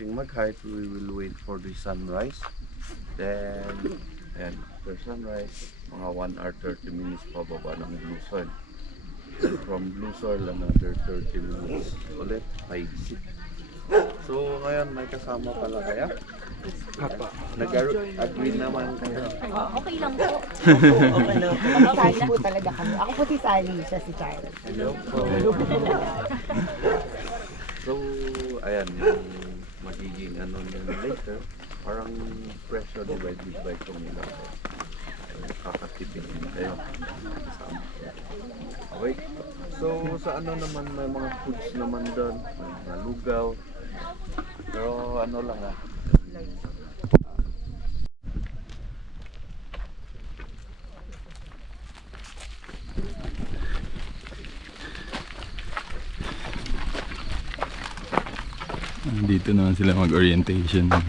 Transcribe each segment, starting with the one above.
asking mag-height, we will wait for the sunrise. Then, ayan, after sunrise, mga 1 hour 30 minutes pababa ng Blue Soil. Then from Blue Soil, another 30 minutes ulit, 5-6. So, ngayon may kasama pala kaya? Papa. Nag-agree naman kayo. Okay lang po. Okay na. Sally po talaga kami. Ako po si Sally, siya si Charles. Hello po. So, ayan, yung magiging ano nyo later, parang presyo divided by kumila. Kakatipid din kayo. Okay. So, sa ano naman, may mga foods naman doon, may mga lugaw. Pero ano lang Dito naman sila mag-orientation. Ang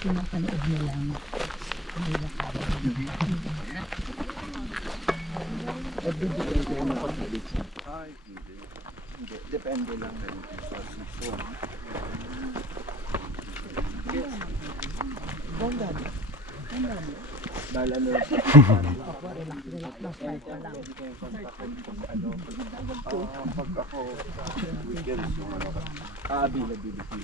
pinapanood mo lang. Ay, hindi. Depende lang sa season. Dahil ano, pag ako weekends yung ano ka, availability.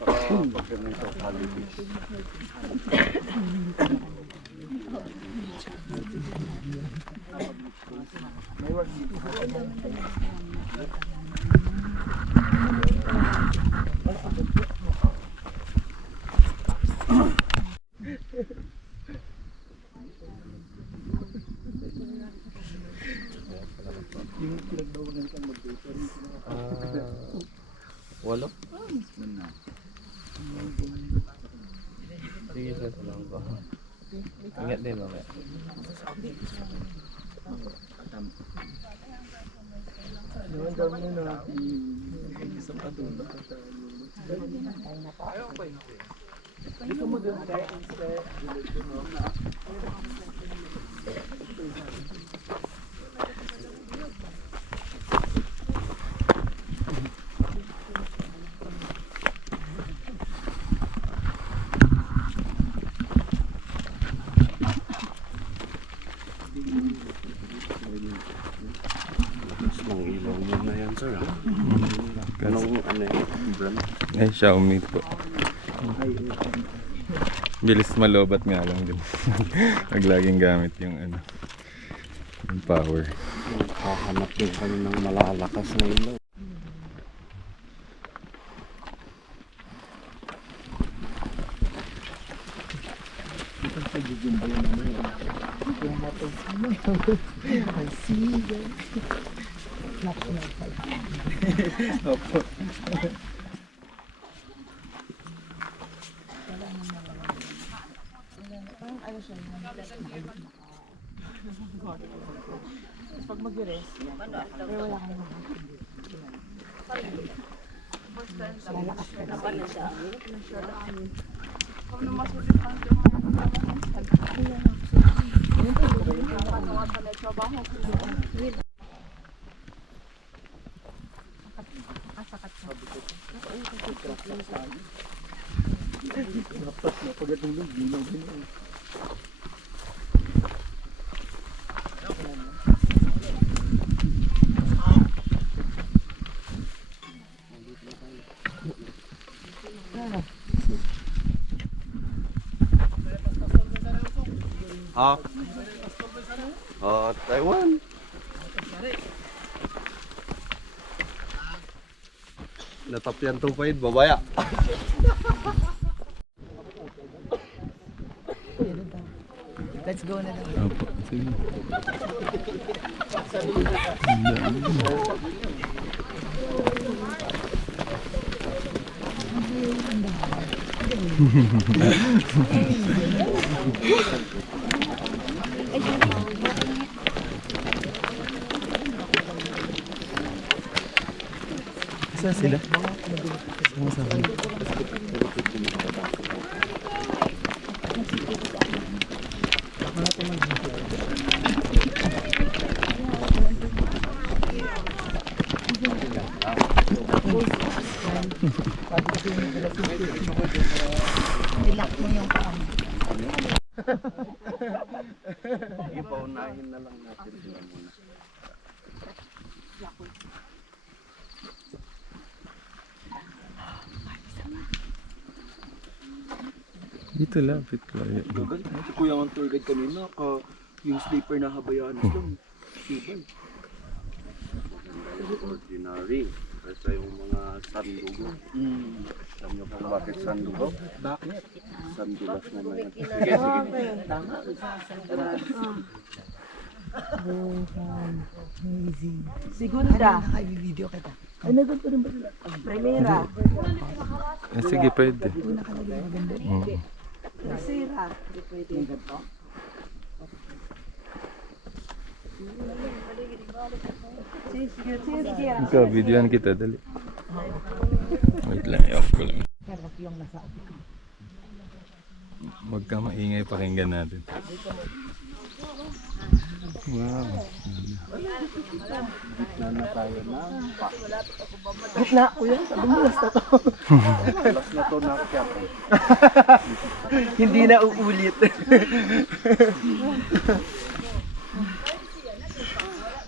Pag ganito holidays. May work dito. Walo? Sige, sir. Salamat po. Ingat din, mamaya. Lakas ng ilaw mo na yan, sir. Anong ano yung brand? Ay, Xiaomi po. Bilis malobat nga lang din. Pag laging gamit yung ano, yung power. Hahanap din kami ng malalakas na ilaw. Pag mag-rest, pero wala kang lalakas ka na. Taiwan. Natapyan tupad, babaya. Let's go na daw. Opo, sige. isa sila. Sama-sama. Nilak mo yung paan. Sige, paunahin na lang natin sila muna. Dito lapit lang. Si Kuya ang tour guide kanina, yung sleeper na habayaan lang. Sleeper. Ordinary. Kasi yung mga sandugo. Alam niyo kung bakit sandugo? Bakit? Sandulas na yan. Sige, sige. Tama. Amazing. Segunda. Naka-video kita. Ay, nagod pa rin ba sila? Primera. Sige, pwede. Nakalagay maganda. Tercera. Pwede. Sige. Ikaw, videoan kita, dali. Wait lang, i-off ko lang. Sarap yung nasa Huwag ka maingay, pakinggan natin. Wow. Gitna, Kuya. Sabi mo, last na to. Last na to nakyat. Hindi na uulit.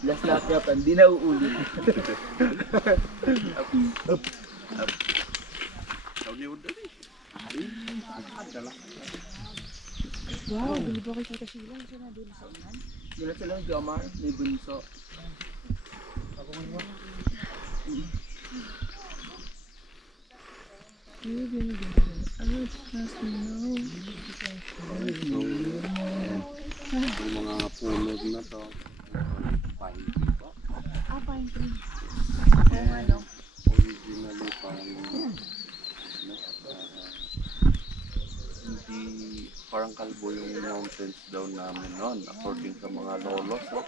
Last na kaya hindi na uulit. Ikaw niyo dali. Wow, hindi ba kita sila? Siya na doon sa unan? Sila silang Jomar, may bunso. Yung mga punog na to. Pine tree po. Pine tree. Originally parang hindi parang kalbo yung mountains daw namin noon according sa mga lolos. Pero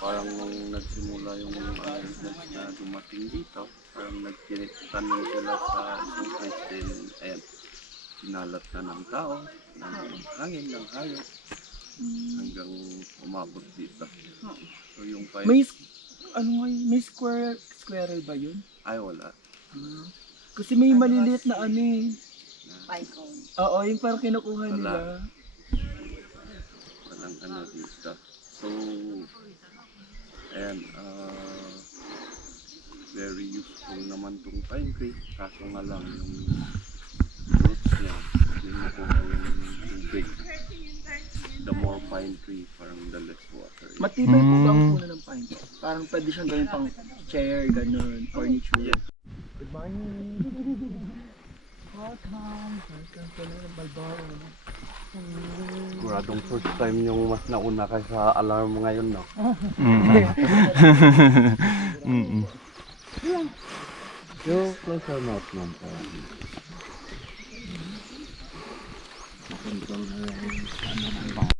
parang nung nagsimula yung Americans na dumating dito, parang nagtinitanim sila sa isang place din. Ayan, sinalat na ng tao, ng hangin, ng hayop, hanggang umabot dito. So yung pipe, May, ano nga yun? May squirrel ba yun? ay wala. Kasi may maliliit na ano eh. Pine cone. Oo, yung parang kinukuha Wala. nila. Walang ano dito. So, ayan, very useful naman tong pine tree. Kaso nga lang yung roots niya, hindi mo po yung tubig. The more pine tree, parang the less water. Matibay po ba ang puno ng pine? Parang pwede siyang gawin pang chair, ganun, furniture. Yeah. Good morning! Welcome! Welcome to ng Balbao. Siguradong first time yung mas nauna kaysa alarm ngayon, no? Yo, close our mouth, ma'am. Makontrol na yung ano ng bawal.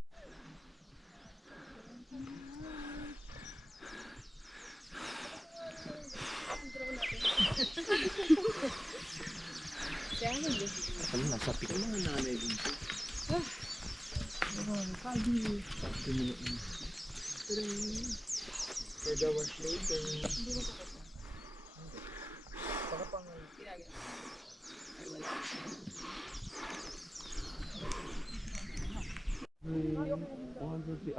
Ano, nasa pika lang ang nanay dito. For the wash later.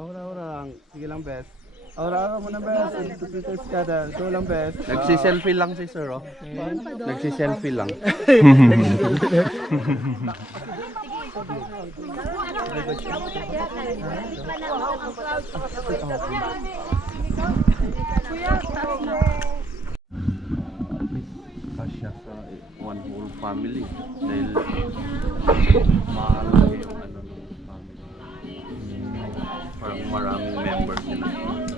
Aura lang. Sige lang, best. Aura mo na best. Tututors ka na. Ito lang best. Nagsi-selfie lang si sir, oh. Nagsi-selfie lang. Kasya sa one whole family. Dahil mahal yung ano ng family. Parang maraming members sila.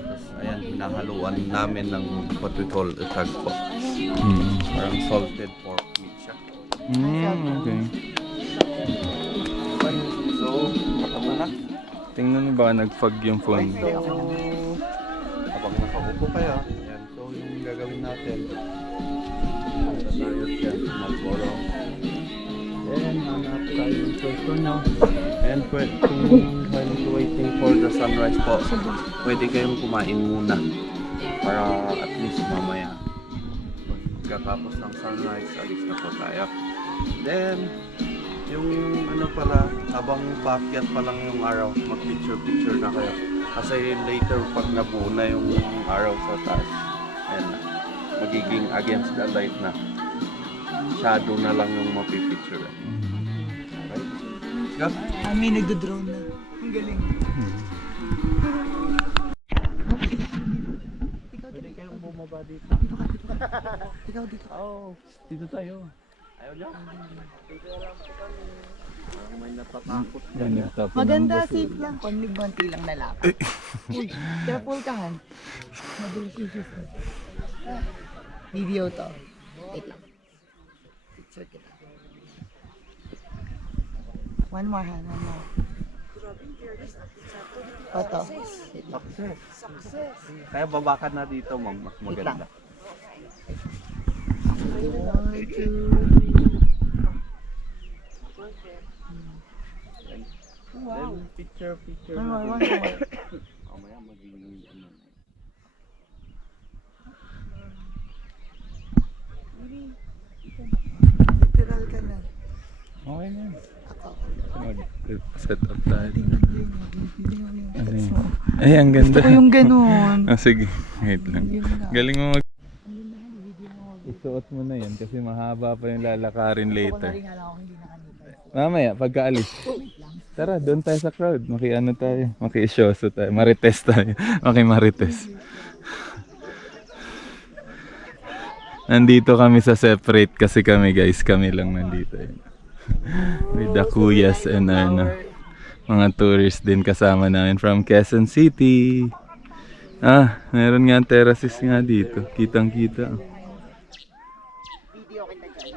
Tapos ayan, hinahaluan namin ng what we call tagpo. Parang salted pork meat siya. Okay. So, tama na. Tingnan mo ba nag-fog yung phone? So, habang nakaupo kayo, ayan, so yung gagawin natin, dyan sa Marlboro. Then, hanap tayo yung pwesto nyo. And while waiting for the sunrise po, pwede kayong kumain muna. Para at least mamaya, pagkatapos ng sunrise, alis na po tayo. Then, yung ano pala, habang paakyat pa lang yung araw, mag-picture-picture na kayo. Kasi later, pag nabuo na yung araw sa taas, ayan na, magiging against the light na. Shadow na lang yung mapipicture. Okay? Go! May nagdo-drone na. Ang galing. Pwede kayong bumaba dito. Ikaw dito. Oo, dito tayo. Ayaw niyo? Dito lang po kami. Parang may natatakot. Yan yung top. Maganda, safe lang. Konti lang na lapad. Uy, careful ka, han. Mabilis yung system. Video to. Wait lang. Picture kita. One more, han. One more. Photo. Wait lang. Success. Kaya babakan na dito, ma'am. Mas maganda. One, two, Wow. Then picture. one more, one more. Mamaya magiging ano. Literal ka na. Okay na. Ako. Mag-set up tayo. Ay, ang ganda. Gusto ko yung ganun. Ah, sige. Wait lang. Yun na. Galing mo mag... Isuot mo na yan kasi mahaba pa yung lalakarin Ako na later. rin alam ako hindi nakanipay. Mamaya, pagkaalis. Tara, doon tayo sa crowd. Maki-ano tayo. Maki-isyoso tayo. Marites tayo. Maki-marites. Nandito kami sa separate kasi kami guys. Kami lang nandito. With the kuyas and ano, mga tourists din kasama namin from Quezon City. Ah, meron nga terraces nga dito. Kitang-kita.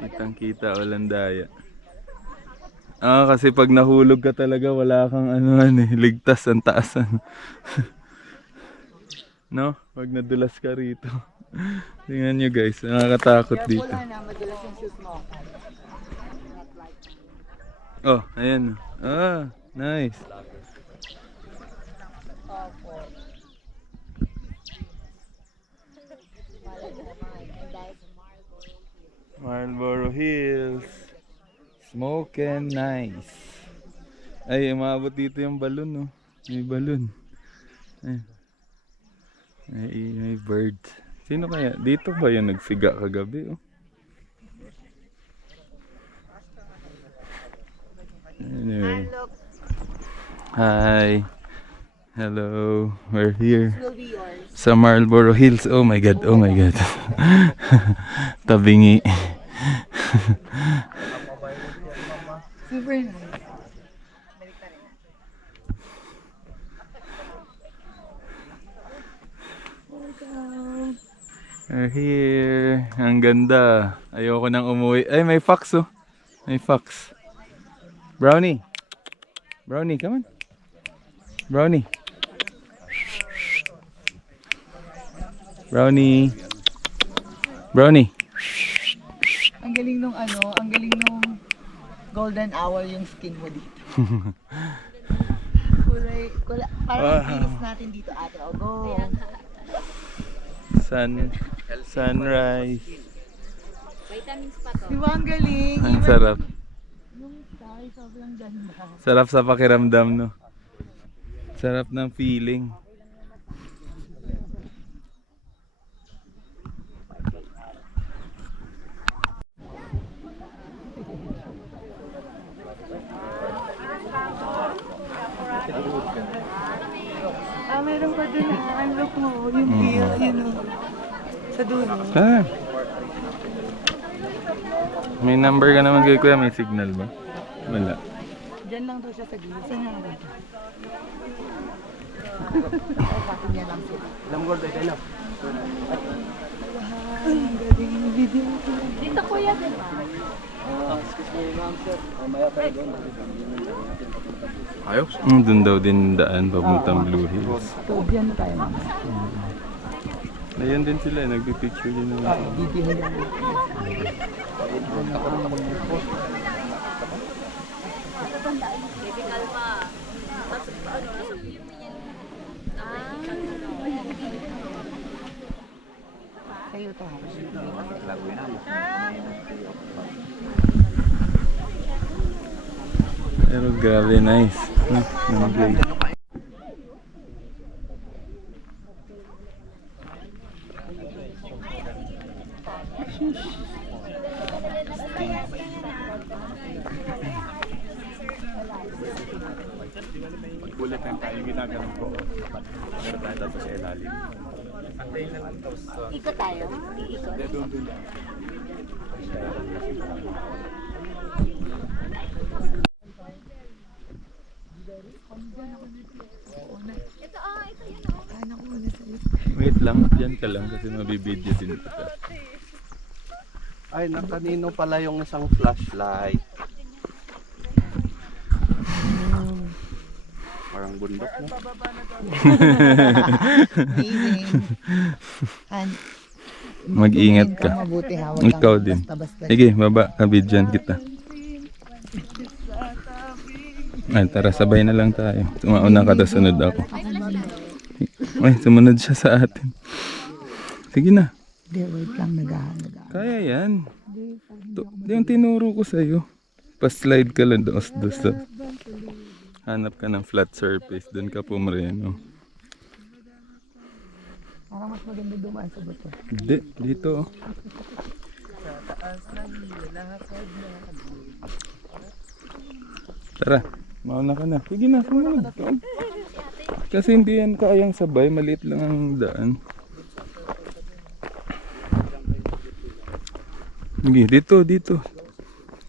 Kitang-kita, walang daya. Ah, kasi pag nahulog ka talaga, wala kang ano, ligtas ang taasan. No? Pag nadulas ka rito. Tingnan nyo guys, nakakatakot dito. Careful na, madulas yung shoes mo. Oh, ayan. Ah, nice. Marlboro Hills. Smoke and nice. Ay, umabot dito yung balon, no? May balon. Ay. May bird. Sino kaya? Dito ba yung nagsiga kagabi, oh? Anyway. Hi. Hello. We're here. Will be yours. Sa Marlboro Hills. Oh my God. Oh my God. Tabingi. Super nice. We're here. Ang ganda. Ayoko nang umuwi. Ay, may fox, oh. May fox. Brownie. Brownie, come on. Brownie. Brownie. Brownie. Ang galing nung ano, ang galing nung golden hour yung skin mo dito. Parang bilis natin dito ate. O go. Sunrise. Di ba ang galing? Ang sarap. Yung sky, sobrang ganda. Sarap sa pakiramdam, no? Sarap ng feeling. Ah, meron pa dun. Ang look mo. Yung view, yun o. Sa dulo. Ah. May number ka naman kay Kuya, may signal ba? Wala. Diyan lang daw siya sa gilid. Saan nga ba? Bakit niya lang sila. Alam ko, dahil na. Ang galing yung video ko. Dito kuya, di ba? Excuse me, ma'am, sir. Mamaya tayo doon. Ayos. Doon daw din daan papuntang Blue Hills. So, diyan tayo. Ayan din sila, nagpipicture din naman. Video lang. Sa'yo to. Pero grabe, nice. Nang-play. Pagkulit ng tayo ginagawa ko. Pero tayo tapos sa ilalim. Antayin lang ito sa... Ikot tayo. Ikot. Doon lang. Wait lang, dyan ka lang kasi mabibidyo din kita. Ay, nakanino pala yung isang flashlight. Parang bundok na. Amazing. And, Mag-ingat ka. Mabuti, hawak Ikaw lang. din. Basta-basta. Sige, baba, kabidyan kita. Ay, tara, sabay na lang tayo. Tumauna ka, tapos sunod ako. Ay, sumunod siya sa atin. Sige na. Hindi, wait lang. Nagahan. Kaya yan. Yung tinuro ko sa'yo. Pa-slide ka lang dos. Hanap ka ng flat surface. Doon ka pumreno. Parang mas maganda dumaan sa buto. Hindi, dito. Oh. Tara, mauna ka na. Sige na, sumunod ka. Kasi hindi yan kayang sabay. Maliit lang ang daan. Sige, dito.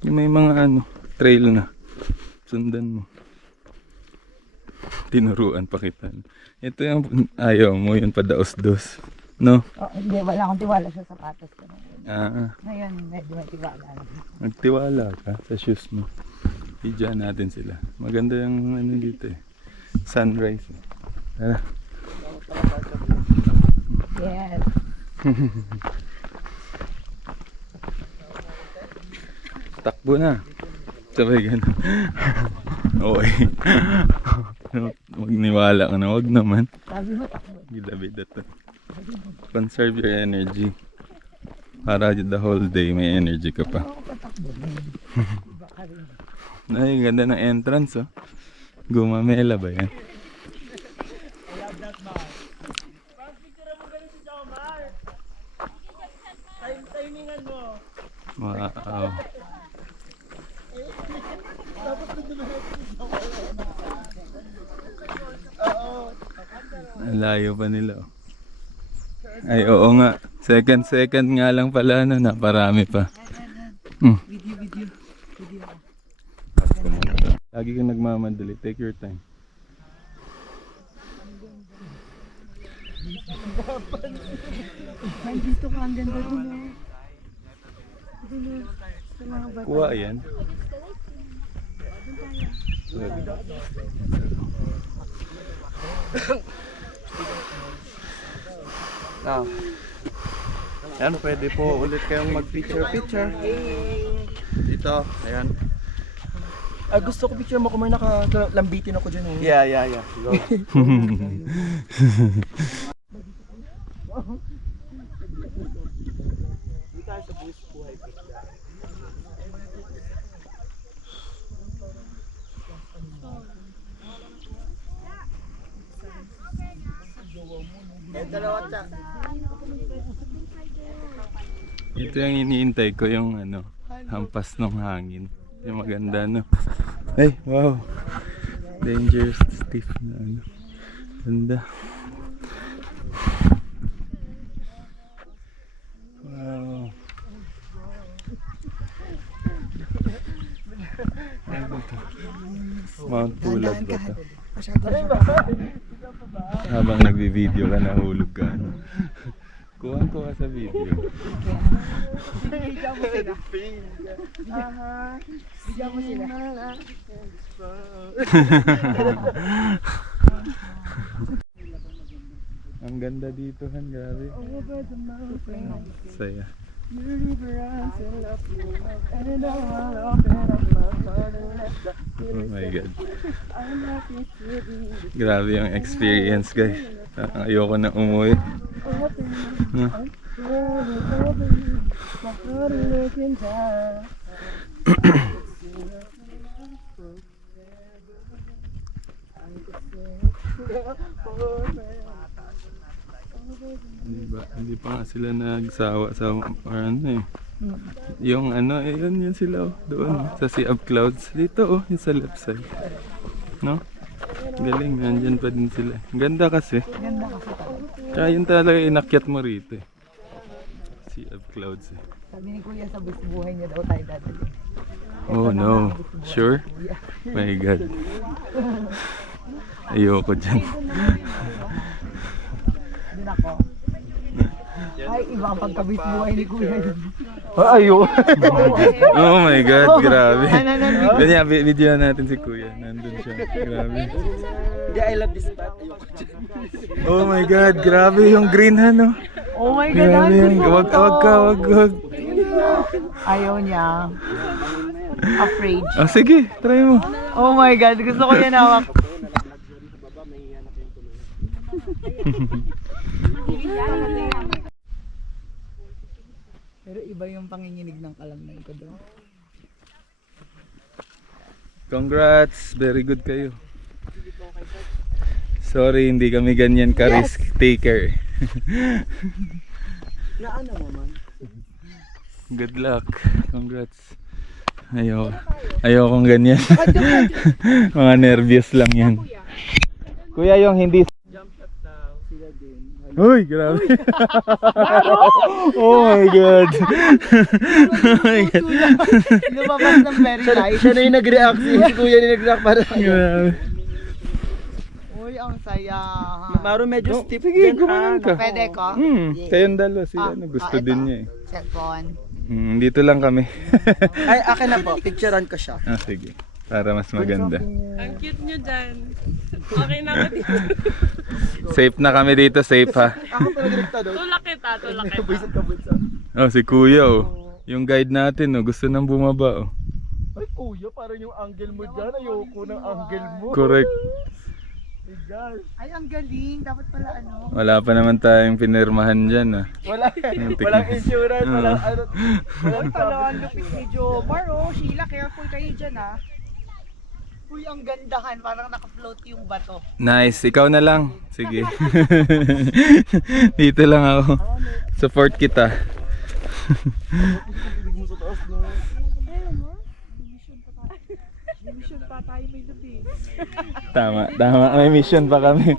Yung may mga trail na. Sundan mo. Tinuruan pa kita. Ito yung ayaw mo, yun padaos-dos. No? Oh, hindi, wala akong tiwala sa sapatos ko. Ngayon, medyo may tiwala. nagtiwala ka sa shoes mo. Idyan natin sila. Maganda yung dito eh. Sunrise. Tara. Yes. Takbo na. Sabay ganun. Okay. Magniwala ka na. Wag naman. Sabi mo, takbo. Bida-bida to. Conserve your energy. Para the whole day may energy ka pa. Ay, ganda ng entrance oh. Gumamela ba yan? Wow. Ang layo pa nila oh. Ay oo nga. Second nga lang pala naparami pa. Video. Lagi kang nagmamadali. Take your time. Ay, dito ka. Ang ganda dun eh. Kuha yan. Now, yan, pwede po ulit kayong mag-picture. Dito, ayan. Gusto ko picture mo kung may nakalambitin ako dyan eh. Yeah. Go. Ito yung iniintay ko, yung hampas ng hangin. Yung maganda Ay, wow. Dangerous, stiff na Ganda. Wow. Ano to? Mount Pulag ba to? Habang nagbi-video ka, nahulog ka. Kuha sa video. Bigyan mo sila. Bigyan mo sila. Ang ganda dito, Han. Grabe. Saya. Oh my God. Grabe yung experience, guys. Ayoko na umuwi. Huh? Hindi pa nga sila nagsawa sa or ano eh. Yung ano, yun sila oh, doon sa Sea of Clouds. Dito oh, yung sa left side. No? Galing, nandyan pa din sila. Ganda kasi. Ganda kasi talaga. Kaya yun talaga inakyat mo rito eh. Sea of Clouds eh. Sabi ni Kuya sa buhay niya daw tayo dadali. Oh no. Sure? My God. Ayoko dyan. Doon ako. Ay, iba ang pagkabis buhay ni Kuya yun. Ayoko. Oh my God, grabe. Ano? Ganyan, video natin si Kuya. Nandun siya. Grabe. Hindi, I love this spot. Ayoko dyan. Oh my God, grabe yung green ano. Oh my God, Grabe yung, wag. Ayaw niya. Afraid. Ah, sige, try mo. Oh my God, gusto ko yan hawak. Pero iba yung panginginig ng kalamnan ko doon. Congrats, very good kayo. Sorry, hindi kami ganyan ka-risk taker. Na ano naman? Good luck. Congrats. Ayokong ganyan. Mga nervyos lang yan. Kuya, yung hindi... Uy, grabe. Oh my God. Oh my God. Lumabas ng very light. Siya na yung nag-react. Si Kuya na nag-react para Grabe. Uy, ang saya. Maro medyo stiff. Sige, gumanon ka. Pwede ko? Kayong dalawa sila. Ah, Gusto ito. din niya eh. Cellphone. Dito lang kami. Ay, akin na po. Picturean ko siya. Ah, sige. Para mas maganda. Ang cute nyo dyan. Okay na ako dito. Safe na kami dito, safe ha. Ako pa nag-react doon. Tulak kita. Buisit ka, buisit. Oh, si Kuya oh. Yung guide natin oh, gusto nang bumaba oh. Ay, Kuya, parang yung angle mo dyan. Ayoko ng angle mo. Correct. My God. Ay, ang galing. Dapat pala ano. Wala pa naman tayong pinirmahan dyan ah. Walang insurance, walang ano. Uy, pala ang lupit ni Jomar, oh. Sheila, careful kayo dyan, ah. Uy, ang gandahan. Parang naka-float yung bato. Nice, ikaw na lang. Sige. Dito lang ako. Support kita. Tama. May mission pa kami.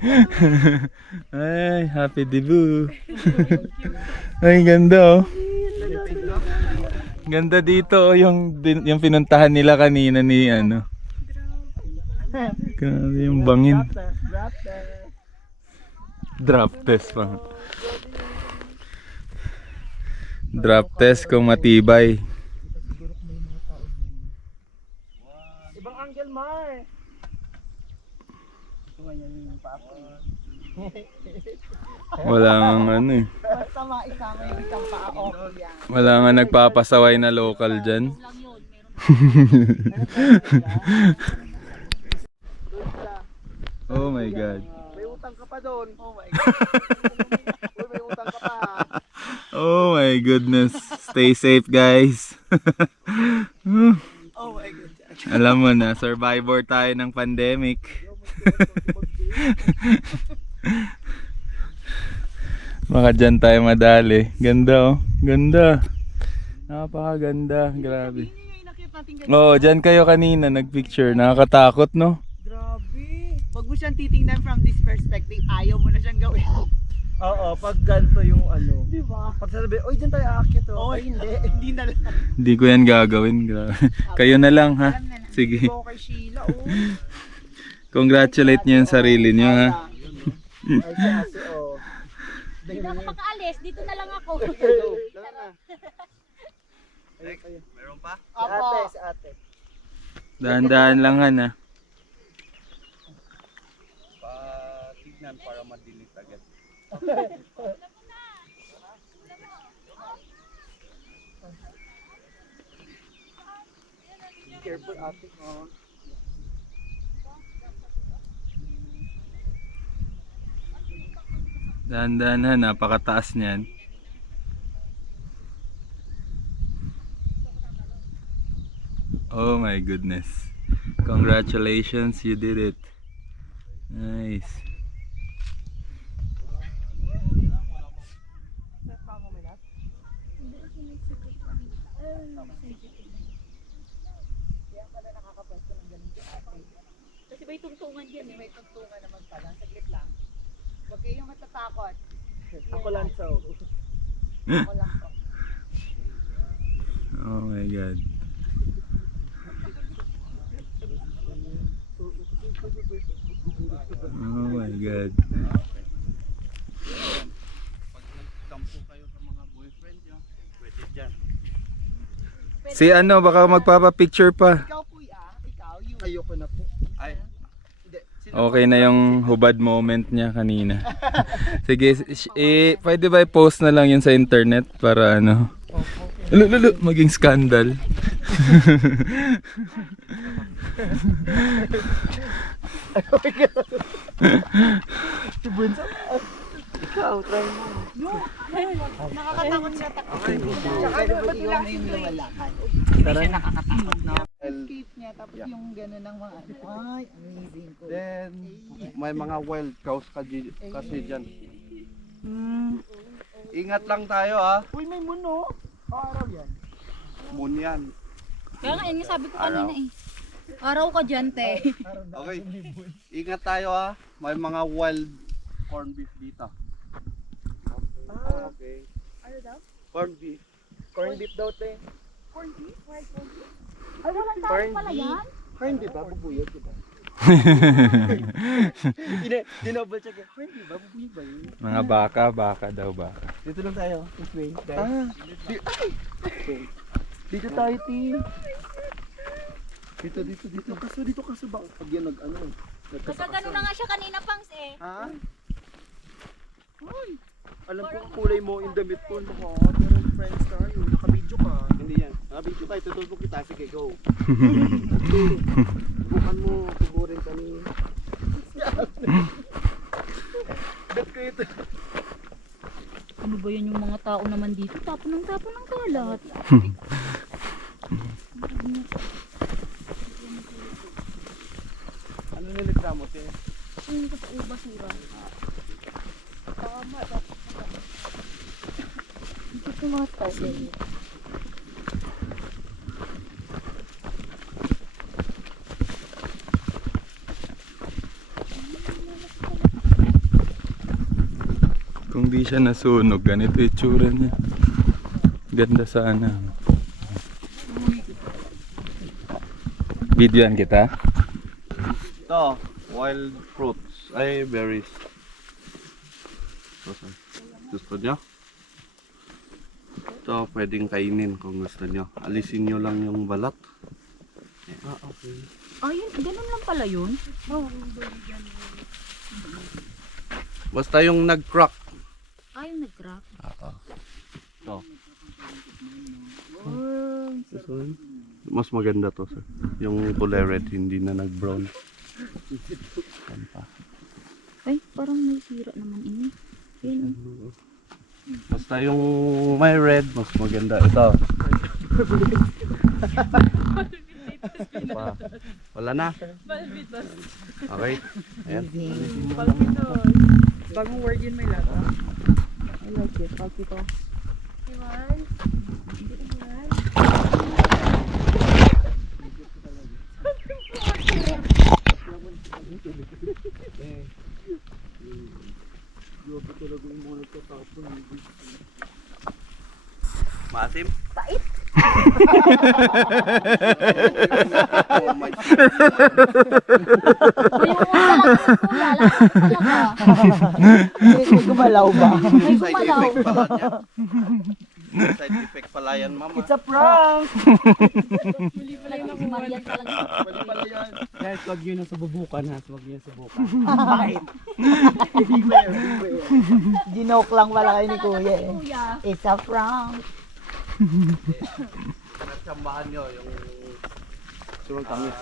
Ay, happy debut. Ay, ganda oh. Ganda dito oh, yung pinuntahan nila kanina ni ano. Grabe yung bangin. Drop test pa. Drop test kung matibay. Ibang angle, Mar. Wala nga ano eh. Basta maisama yung isang paa, okay yan. Wala nga nagpapasaway na local dyan. Oh my God. May utang ka pa doon. Oh my God. Uy, may utang ka pa. Oh my goodness. Stay safe guys. Oh my God. Alam mo na, survivor tayo ng pandemic. Baka dyan tayo madali. Ganda oh. Ganda. Napakaganda. Grabe. Oo, dyan kayo kanina nagpicture. Nakakatakot no? Grabe. Huwag mo siyang titingnan from this perspective. Ayaw mo na siyang gawin. Oo, pag ganito yung ano. Di ba? Pag sabi, oy, dyan tayo aakyat oh. Oh, Ay, hindi. Hindi na lang. Hindi ko yan gagawin. Grabe. Kayo na lang ha. Sige. Go kay Sheila, oh. Congratulate niyo yung sarili niyo ha. Ay, kasi oh. Hindi ako makaalis, dito na lang ako. Meron pa? Si Apo. ate, si ate. Dahan-dahan lang han ha. Tignan para ma-delete agad. Careful ate. Oh. Dahan-dahan ha, napakataas niyan. Oh my goodness. Congratulations, you did it. Nice. Kasi may tungtungan yan eh. May tugtungan naman pala. Saglit lang. Huwag kayong matatakot. Ako lang so. Ako lang to. Oh my god. Oh my god. Pag nagkampo kayo sa mga boyfriend nyo, pwede dyan. Si ano, baka magpapa-picture pa. Ikaw kuya, ikaw, you. Ayoko na po. Ay, Hindi. Okay na yung hubad moment niya kanina. Sige, pwede ba i-post na lang yun sa internet para ano? Lulu, maging scandal. Si Bunso. Ikaw, try mo. Nakakatakot siya takot. Tsaka ano ba lang yung lumalakad? Tara na. Nakakatakot na. And Escape niya, tapos yung gano'n ng mga ano. Ay, amazing ko. then, may mga wild cows kasi dyan. Ingat lang tayo ha. Uy, may muno. Araw yan. Moon yan. Kaya nga, yun yung sabi ko kanina eh. Araw ka dyan, te. Okay. Ingat tayo ha. May mga wild corned beef dito. Okay. Ano daw? Corned beef. Corn beef daw, te. Corn beef? Fried corn beef? Ay, walang tao Corn pala beef. yan. Corn beef ba? Bubuyog, diba? Dinoble check. Corn beef ba? Bubuyog ba yun? Mga baka daw baka. Dito lang tayo. This way, guys. Dito tayo, T. Dito. Kaso ba? Pag yan nag-ano. Basta gano'n na nga siya kanina, Pangs eh. Ha? Ay! Alam ko ang kulay mo in the mid ko. Pero friends tayo. Naka-video ka. Hindi yan. Naka-video tayo. Tutulpo kita. Sige, go. Bukan mo. Tuburin kami. Bet ko ito. Ano ba yun yung mga tao naman dito? Tapon ng kalat. Ano niligta mo, te? Ano ba sa basura? Tama, dapat na. Hindi tumatay. Kung di siya nasunog, ganito itsura niya. Ganda sana. Videoan kita. Ito, wild fruits. Ay, berries. Gusto nyo? Ito, pwedeng kainin kung gusto nyo. Alisin nyo lang yung balat. Okay. Ayun, ganun lang pala yun. Basta yung nag-crack. Ayun, nag-crack. Ito. Mas maganda to, sir. Yung kulay red, hindi na nag-brown. Yan pa. Ay, parang may sira naman ini. Ayun. Basta yung may red, mas maganda. Ito. Ito pa. Wala na. Balbitos. Okay. Ayan. Balbitos. Bagong word yun, may lata. I like it. Palpitos. Iwan. Maasim? Tait. Oh my God. May May gumalaw ba? May Side gumalaw. effect pala niya. Side effect pala yan, mama. It's a prank! Muli pala yung Si nakuha. Marian talaga. Pwede pala yan. Yes. Huwag yun ang sububukan ha. Huwag yun ang subukan. Ginoke lang pala kayo ni Kuya eh. It's a prank. Tsambahan nyo yung Surong tamis.